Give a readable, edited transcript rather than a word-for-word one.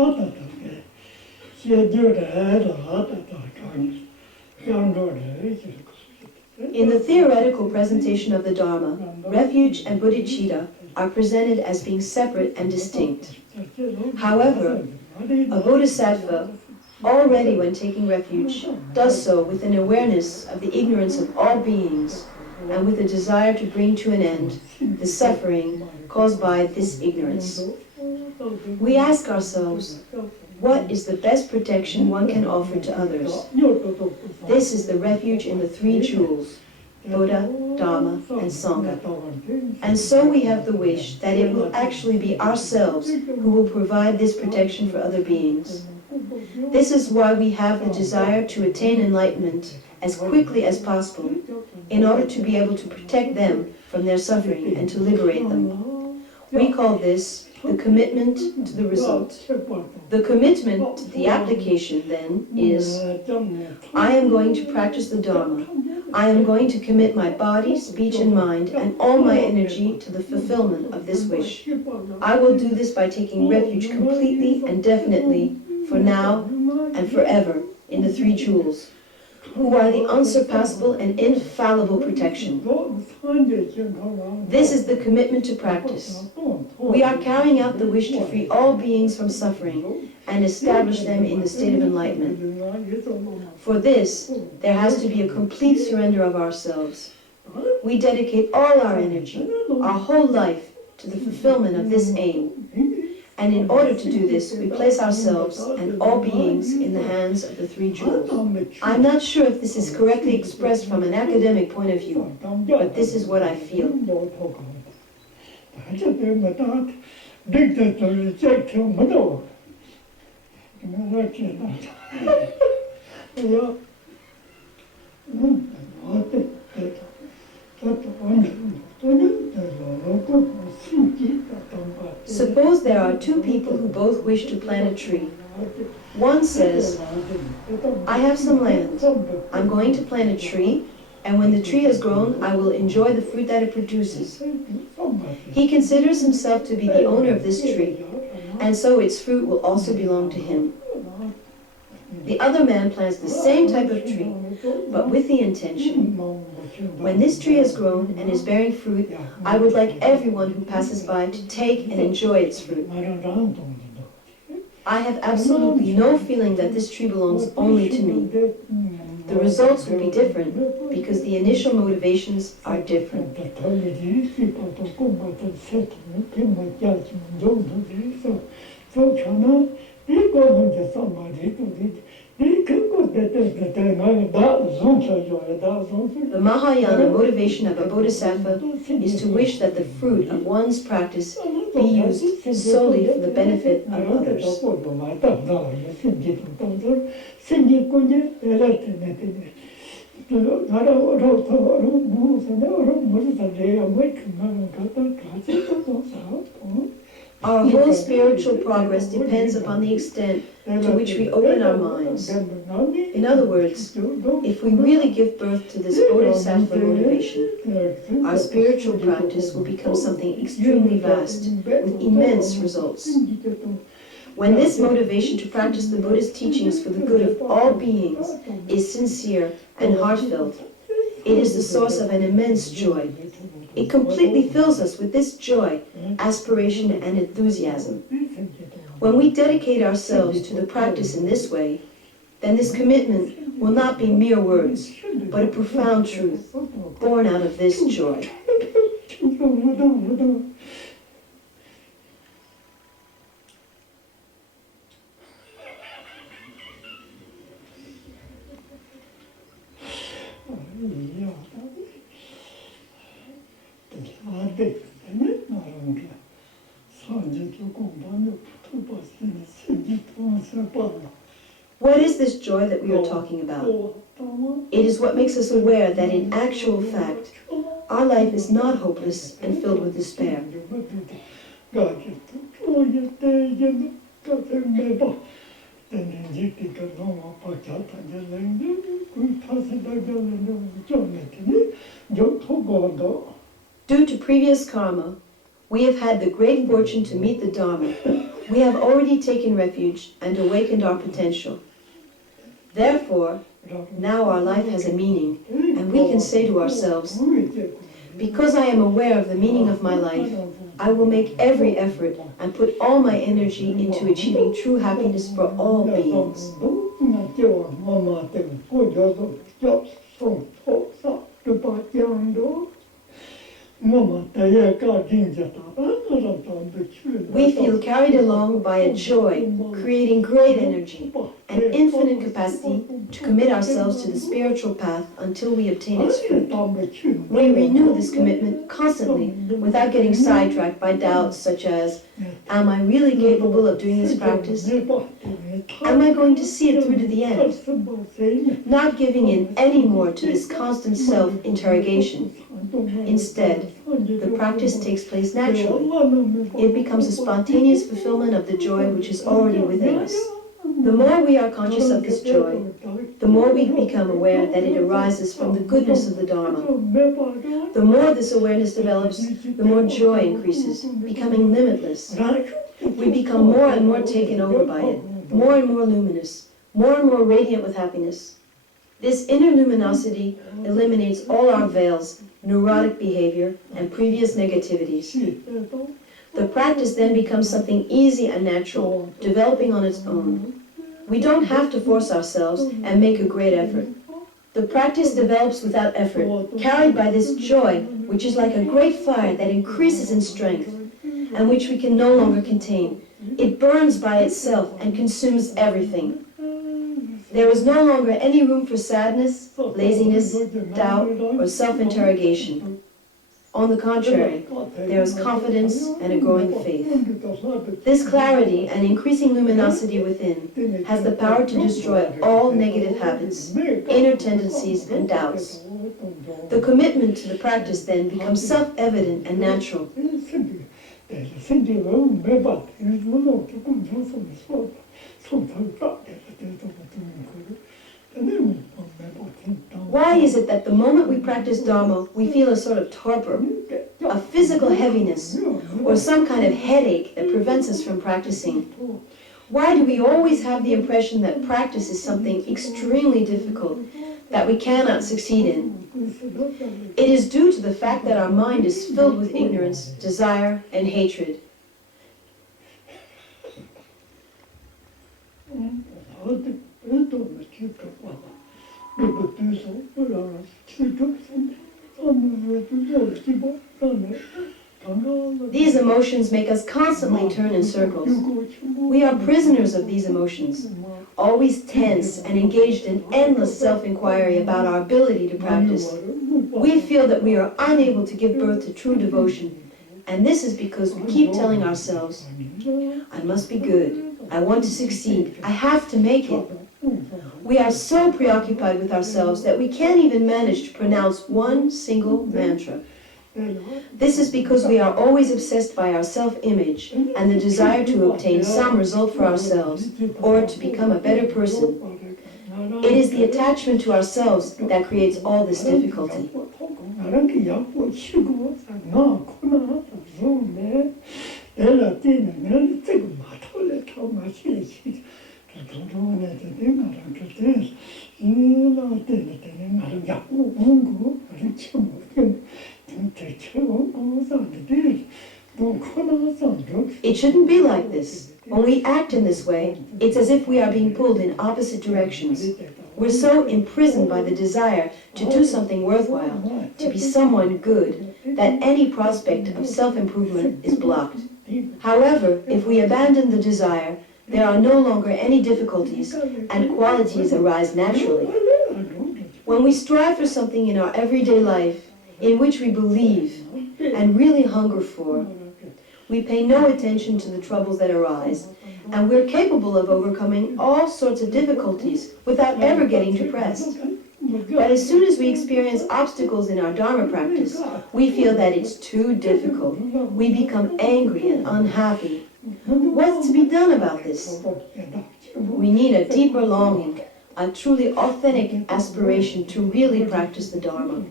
In the theoretical presentation of the Dharma, refuge and bodhicitta are presented as being separate and distinct. However, a bodhisattva, already when taking refuge, does so with an awareness of the ignorance of all beings and with a desire to bring to an end the suffering caused by this ignorance. We ask ourselves, what is the best protection one can offer to others? This is the refuge in the three jewels, Buddha, Dharma, and Sangha. And so we have the wish that it will actually be ourselves who will provide this protection for other beings. This is why we have the desire to attain enlightenment as quickly as possible in order to be able to protect them from their suffering and to liberate them. We call this the commitment to the result. The commitment to the application, then, is I am going to practice the Dharma. I am going to commit my body, speech, and mind, and all my energy to the fulfillment of this wish. I will do this by taking refuge completely and definitely, for now and forever, in the three jewels, who are the unsurpassable and infallible protection. This is the commitment to practice. We are carrying out the wish to free all beings from suffering and establish them in the state of enlightenment. For this, there has to be a complete surrender of ourselves. We dedicate all our energy, our whole life, to the fulfillment of this aim. And in order to do this, we place ourselves and all beings in the hands of the three jewels. I'm not sure if this is correctly expressed from an academic point of view, but this is what I feel. Suppose there are two people who both wish to plant a tree. One says, I have some land. I'm going to plant a tree, and when the tree has grown, I will enjoy the fruit that it produces. He considers himself to be the owner of this tree, and so its fruit will also belong to him. The other man plants the same type of tree, but with the intention, when this tree has grown and is bearing fruit, I would like everyone who passes by to take and enjoy its fruit. I have absolutely no feeling that this tree belongs only to me. The results will be different because the initial motivations are different. The Mahayana motivation of a bodhisattva is to wish that the fruit of one's practice be used solely for the benefit of others. Our whole spiritual progress depends upon the extent to which we open our minds. In other words, if we really give birth to this bodhisattva motivation, our spiritual practice will become something extremely vast, with immense results. When this motivation to practice the Buddha's teachings for the good of all beings is sincere and heartfelt, it is the source of an immense joy. It completely fills us with this joy, aspiration, and enthusiasm. When we dedicate ourselves to the practice in this way, then this commitment will not be mere words, but a profound truth, born out of this joy. What is this joy that we are talking about? It is what makes us aware that in actual fact, our life is not hopeless and filled with despair. Due to previous karma, we have had the great fortune to meet the Dharma, We have already taken refuge and awakened our potential. Therefore, now our life has a meaning, and we can say to ourselves, because I am aware of the meaning of my life, I will make every effort and put all my energy into achieving true happiness for all beings. We feel carried along by a joy, creating great energy and infinite capacity to commit ourselves to the spiritual path until we obtain its fruit. We renew this commitment constantly without getting sidetracked by doubts such as, am I really capable of doing this practice? Am I going to see it through to the end? Not giving in any more to this constant self-interrogation. Instead, the practice takes place naturally. It becomes a spontaneous fulfillment of the joy which is already within us. The more we are conscious of this joy, the more we become aware that it arises from the goodness of the Dharma. The more this awareness develops, the more joy increases, becoming limitless. We become more and more taken over by it, more and more luminous, more and more radiant with happiness. This inner luminosity eliminates all our veils, neurotic behavior, and previous negativities. The practice then becomes something easy and natural, developing on its own. We don't have to force ourselves and make a great effort. The practice develops without effort, carried by this joy, which is like a great fire that increases in strength, and which we can no longer contain. It burns by itself and consumes everything. There is no longer any room for sadness, laziness, doubt, or self-interrogation. On the contrary, there is confidence and a growing faith. This clarity and increasing luminosity within has the power to destroy all negative habits, inner tendencies, and doubts. The commitment to the practice then becomes self-evident and natural. Why is it that the moment we practice Dharma, we feel a sort of torpor, a physical heaviness, or some kind of headache that prevents us from practicing? Why do we always have the impression that practice is something extremely difficult, that we cannot succeed in? It is due to the fact that our mind is filled with ignorance, desire, and hatred. These emotions make us constantly turn in circles. We are prisoners of these emotions, always tense and engaged in endless self-inquiry about our ability to practice. We feel that we are unable to give birth to true devotion, and this is because we keep telling ourselves, I must be good, I want to succeed, I have to make it. We are so preoccupied with ourselves that we can't even manage to pronounce one single mantra. This is because we are always obsessed by our self-image and the desire to obtain some result for ourselves or to become a better person. It is the attachment to ourselves that creates all this difficulty. It shouldn't be like this. When we act in this way, it's as if we are being pulled in opposite directions. We're so imprisoned by the desire to do something worthwhile, to be someone good, that any prospect of self-improvement is blocked. However, if we abandon the desire, there are no longer any difficulties, and qualities arise naturally. When we strive for something in our everyday life, in which we believe and really hunger for, we pay no attention to the troubles that arise, and we're capable of overcoming all sorts of difficulties without ever getting depressed. But as soon as we experience obstacles in our Dharma practice, we feel that it's too difficult. We become angry and unhappy. What's to be done about this? We need a deeper longing, a truly authentic aspiration to really practice the Dharma.